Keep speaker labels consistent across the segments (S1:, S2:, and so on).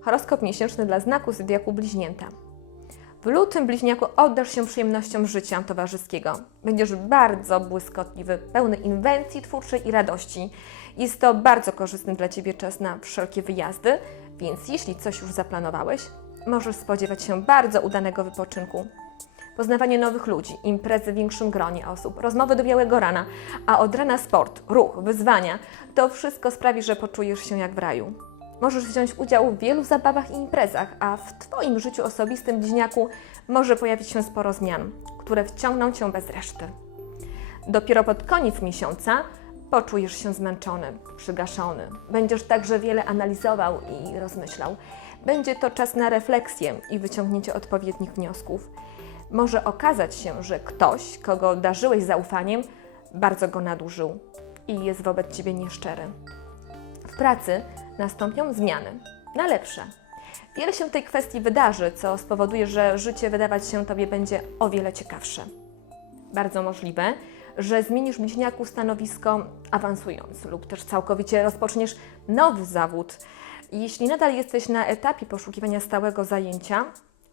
S1: Horoskop miesięczny dla znaku zodiaku bliźnięta. W lutym bliźniaku oddasz się przyjemnościom życia towarzyskiego. Będziesz bardzo błyskotliwy, pełny inwencji twórczej i radości. Jest to bardzo korzystny dla Ciebie czas na wszelkie wyjazdy, więc jeśli coś już zaplanowałeś, możesz spodziewać się bardzo udanego wypoczynku. Poznawanie nowych ludzi, imprezy w większym gronie osób, rozmowy do białego rana, a od rana sport, ruch, wyzwania to wszystko sprawi, że poczujesz się jak w raju. Możesz wziąć udział w wielu zabawach i imprezach, a w Twoim życiu osobistym bliźniaku może pojawić się sporo zmian, które wciągną Cię bez reszty. Dopiero pod koniec miesiąca poczujesz się zmęczony, przygaszony. Będziesz także wiele analizował i rozmyślał. Będzie to czas na refleksję i wyciągnięcie odpowiednich wniosków. Może okazać się, że ktoś, kogo darzyłeś zaufaniem, bardzo go nadużył i jest wobec Ciebie nieszczery. W pracy nastąpią zmiany na lepsze. Wiele się w tej kwestii wydarzy, co spowoduje, że życie wydawać się Tobie będzie o wiele ciekawsze. Bardzo możliwe, że zmienisz bliźniaku stanowisko awansując lub też całkowicie rozpoczniesz nowy zawód. Jeśli nadal jesteś na etapie poszukiwania stałego zajęcia,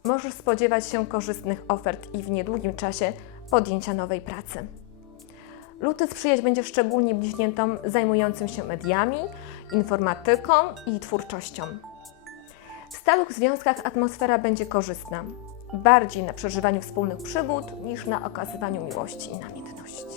S1: możesz spodziewać się korzystnych ofert i w niedługim czasie podjęcia nowej pracy. Luty sprzyjać będzie szczególnie bliźniętom zajmującym się mediami, informatyką i twórczością. W stałych związkach atmosfera będzie korzystna, bardziej na przeżywaniu wspólnych przygód niż na okazywaniu miłości i namiętności.